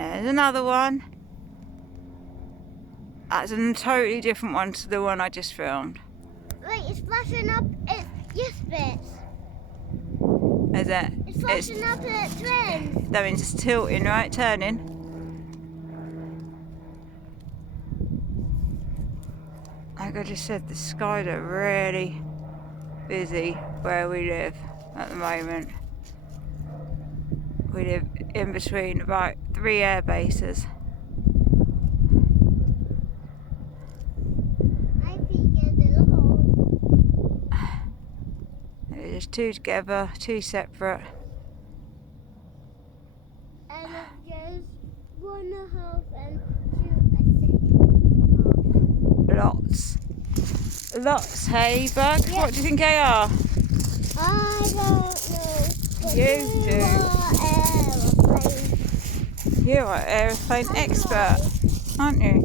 There's another one. That's a totally different one to the one I just filmed. Wait, it's flashing up its yes bits. Is it? It's flashing up its twins. That means it's tilting, right? Turning. Like I just said, the skies are really busy where we live at the moment. We live in between about 3 air bases. I think it's a lot. There's 2 together, 2 separate. And there's 1.5 and 2, I think. Lots, hey Bug? Yeah. What do you think they are? I don't know. But You do. Aeroplane. You're an aeroplane expert, aren't you?